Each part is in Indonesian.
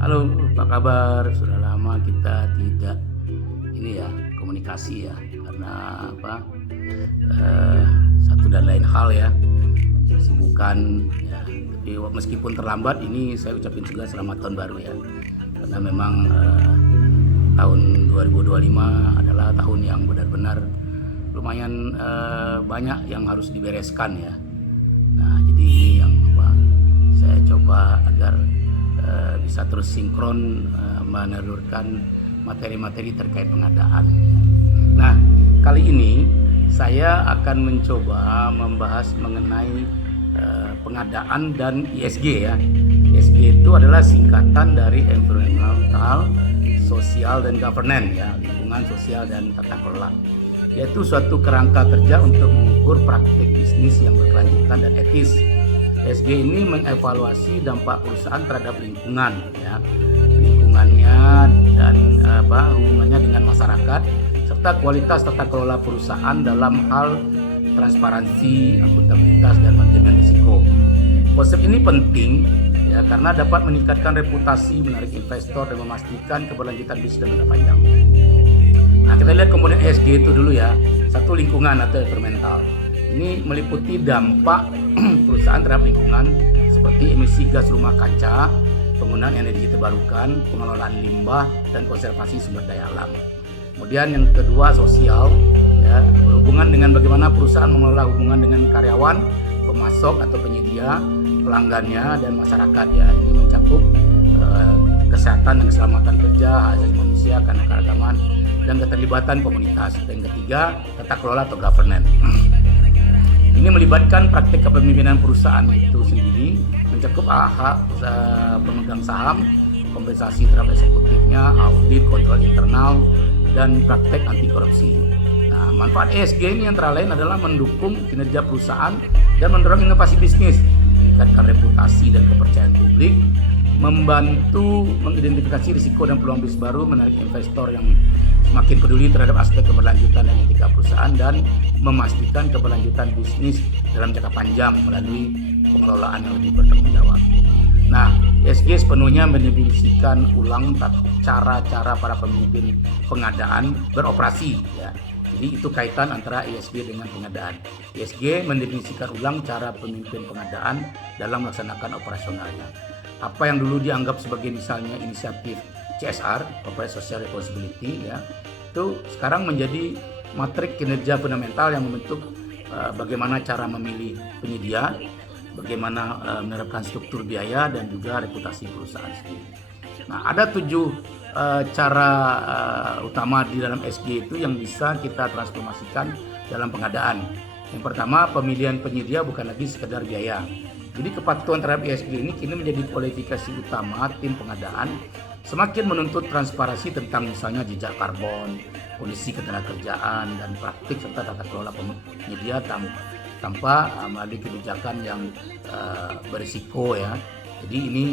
Halo, apa kabar? Sudah lama kita tidak komunikasi ya, karena apa? eh, Satu dan lain hal ya, kesibukan ya. Tapi meskipun terlambat, ini saya ucapin juga selamat tahun baru ya, karena memang tahun 2025 adalah tahun yang benar-benar lumayan banyak yang harus dibereskan ya. Nah, jadi ini yang saya coba agar bisa terus sinkron menelurkan materi-materi terkait pengadaan. Nah, kali ini saya akan mencoba membahas mengenai pengadaan dan ESG ya. ESG itu adalah singkatan dari environmental, sosial dan governance ya, lingkungan sosial dan tata kelola. Yaitu suatu kerangka kerja untuk mengukur praktik bisnis yang berkelanjutan dan etis. ESG ini mengevaluasi dampak perusahaan terhadap lingkungan, ya, lingkungannya dan hubungannya dengan masyarakat, serta kualitas tata kelola perusahaan dalam hal transparansi, akuntabilitas dan manajemen risiko. Konsep ini penting ya karena dapat meningkatkan reputasi, menarik investor dan memastikan keberlanjutan bisnis jangka panjang. Nah, kita lihat kemudian ESG itu dulu ya. Satu, lingkungan atau environmental. Ini meliputi dampak perusahaan terhadap lingkungan seperti emisi gas rumah kaca, penggunaan energi terbarukan, pengelolaan limbah, dan konservasi sumber daya alam. Kemudian yang kedua, sosial, ya, berhubungan dengan bagaimana perusahaan mengelola hubungan dengan karyawan, pemasok atau penyedia, pelanggannya, dan masyarakat. Ya, ini mencakup kesehatan dan keselamatan kerja, hak asasi manusia, keanekaragaman, dan keterlibatan komunitas. Dan ketiga, tata kelola atau governance. Ini melibatkan praktik kepemimpinan perusahaan itu sendiri, mencakup hak pemegang saham, kompensasi terhadap eksekutifnya, audit, kontrol internal, dan praktek anti korupsi. Nah, manfaat ESG ini antara lain adalah mendukung kinerja perusahaan dan mendorong inovasi bisnis, meningkatkan reputasi dan kepercayaan publik, membantu mengidentifikasi risiko dan peluang bisnis baru, menarik investor yang semakin peduli terhadap aspek keberlanjutan dan etika perusahaan, dan memastikan keberlanjutan bisnis dalam jangka panjang melalui pengelolaan yang lebih bertanggung jawab. Nah, ESG sepenuhnya mendefinisikan ulang cara-cara para pemimpin pengadaan beroperasi ya. Jadi itu kaitan antara ESG dengan pengadaan. ESG mendefinisikan ulang cara pemimpin pengadaan dalam melaksanakan operasionalnya. Apa yang dulu dianggap sebagai misalnya inisiatif CSR, Corporate Social Responsibility ya, itu sekarang menjadi matrik kinerja fundamental yang membentuk bagaimana cara memilih penyedia, bagaimana menerapkan struktur biaya dan juga reputasi perusahaan sendiri. Nah, ada 7 cara utama di dalam ESG itu yang bisa kita transformasikan dalam pengadaan. Yang pertama, pemilihan penyedia bukan lagi sekedar biaya. Jadi kepatuhan terhadap ESG ini kini menjadi kualifikasi utama tim pengadaan, semakin menuntut transparansi tentang misalnya jejak karbon, kondisi ketenagakerjaan, dan praktik serta tata kelola penyedia tanpa melalui kebijakan yang berisiko ya. Jadi ini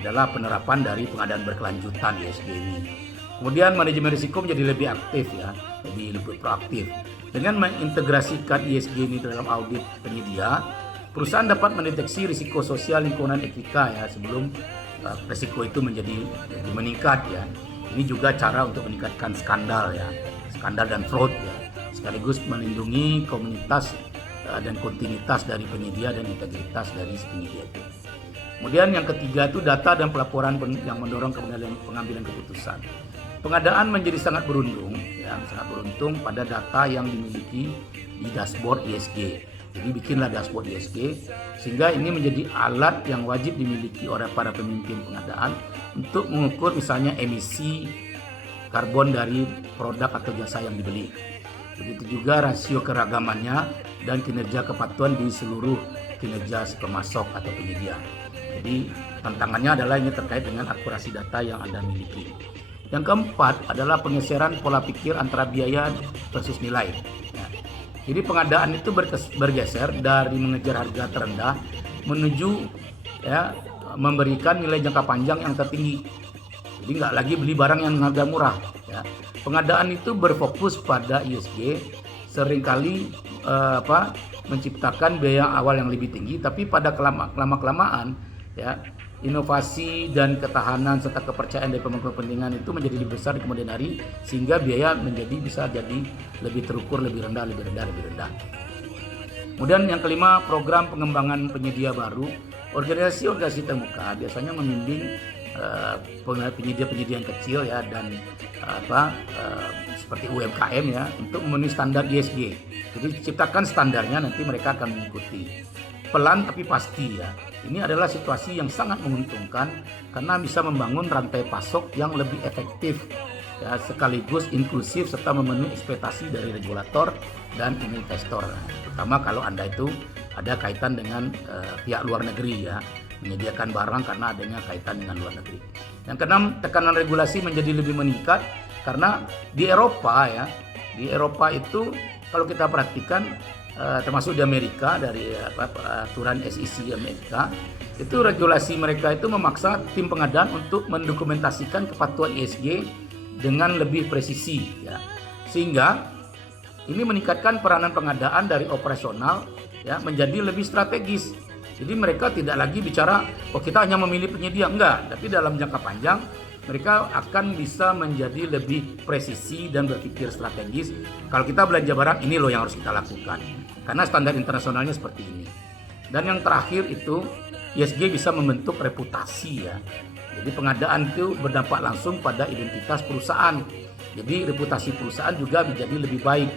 adalah penerapan dari pengadaan berkelanjutan ESG ini. Kemudian manajemen risiko menjadi lebih aktif ya, lebih proaktif. Dengan mengintegrasikan ESG ini dalam audit penyedia, perusahaan dapat mendeteksi risiko sosial, lingkungan, etika ya sebelum risiko itu menjadi meningkat ya. Ini juga cara untuk meningkatkan skandal dan fraud ya, sekaligus melindungi komunitas dan kontinuitas dari penyedia dan integritas dari penyedia itu. Kemudian yang ketiga itu data dan pelaporan yang mendorong pengambilan keputusan. Pengadaan menjadi sangat beruntung pada data yang dimiliki di dashboard ESG. Jadi bikinlah dashboard ESG sehingga ini menjadi alat yang wajib dimiliki oleh para pemimpin pengadaan untuk mengukur misalnya emisi karbon dari produk atau jasa yang dibeli. Begitu juga rasio keragamannya dan kinerja kepatuhan di seluruh kinerja si pemasok atau penyedia. Jadi tantangannya adalah ini terkait dengan akurasi data yang Anda miliki. Yang keempat adalah penggeseran pola pikir antara biaya versus nilai. Jadi pengadaan itu bergeser dari mengejar harga terendah menuju ya memberikan nilai jangka panjang yang tertinggi. Jadi nggak lagi beli barang yang harga murah. Ya. Pengadaan itu berfokus pada ESG, seringkali menciptakan biaya awal yang lebih tinggi, tapi pada kelamaan ya inovasi dan ketahanan serta kepercayaan dari pemangku kepentingan itu menjadi lebih besar di kemudian hari, sehingga biaya bisa jadi lebih terukur, lebih rendah. Kemudian yang kelima, program pengembangan penyedia baru. Organisasi terbuka biasanya membimbing penyedia-penyedia yang kecil ya dan seperti UMKM ya untuk memenuhi standar ESG. Jadi ciptakan standarnya, nanti mereka akan mengikuti. Pelan tapi pasti ya. Ini adalah situasi yang sangat menguntungkan karena bisa membangun rantai pasok yang lebih efektif ya, sekaligus inklusif serta memenuhi ekspektasi dari regulator dan investor. Terutama kalau Anda itu ada kaitan dengan pihak luar negeri ya, menyediakan barang karena adanya kaitan dengan luar negeri. Yang keenam, tekanan regulasi menjadi lebih meningkat karena di Eropa itu kalau kita perhatikan termasuk di Amerika, dari aturan SEC Amerika, itu regulasi mereka itu memaksa tim pengadaan untuk mendokumentasikan kepatuhan ESG dengan lebih presisi ya. Sehingga ini meningkatkan peranan pengadaan dari operasional ya menjadi lebih strategis. Jadi mereka tidak lagi bicara kita hanya memilih penyedia, enggak, tapi dalam jangka panjang mereka akan bisa menjadi lebih presisi dan berpikir strategis. Kalau kita belanja barang, ini loh yang harus kita lakukan karena standar internasionalnya seperti ini. Dan yang terakhir itu ESG bisa membentuk reputasi ya. Jadi pengadaan itu berdampak langsung pada identitas perusahaan. Jadi reputasi perusahaan juga menjadi lebih baik.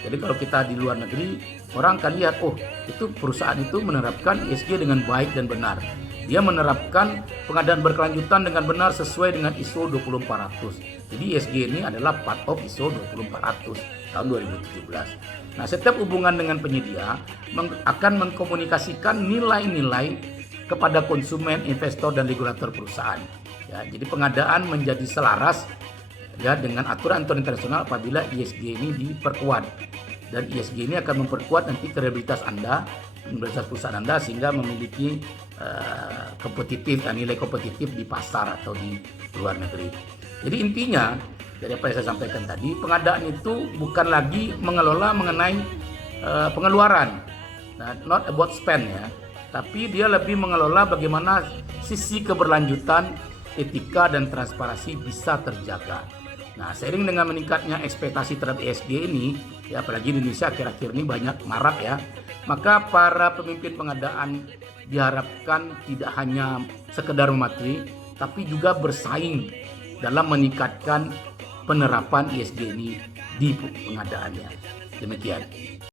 Jadi kalau kita di luar negeri, orang akan lihat, itu perusahaan itu menerapkan ESG dengan baik dan benar. Dia menerapkan pengadaan berkelanjutan dengan benar sesuai dengan ISO 20400. Jadi ESG ini adalah part of ISO 20400 tahun 2017. Nah, setiap hubungan dengan penyedia akan mengkomunikasikan nilai-nilai kepada konsumen, investor, dan regulator perusahaan. Ya, jadi pengadaan menjadi selaras ya dengan aturan internasional apabila ESG ini diperkuat, dan ESG ini akan memperkuat nanti kredibilitas perusahaan Anda sehingga memiliki nilai kompetitif di pasar atau di luar negeri. Jadi intinya dari apa yang saya sampaikan tadi, pengadaan itu bukan lagi mengelola mengenai pengeluaran, not about spend ya, tapi dia lebih mengelola bagaimana sisi keberlanjutan, etika dan transparansi bisa terjaga. Nah, seiring dengan meningkatnya ekspektasi terhadap ESG ini, ya apalagi di Indonesia akhir-akhir ini banyak marak ya, maka para pemimpin pengadaan diharapkan tidak hanya sekedar mematuhi, tapi juga bersaing dalam meningkatkan penerapan ESG ini di pengadaannya. Demikian.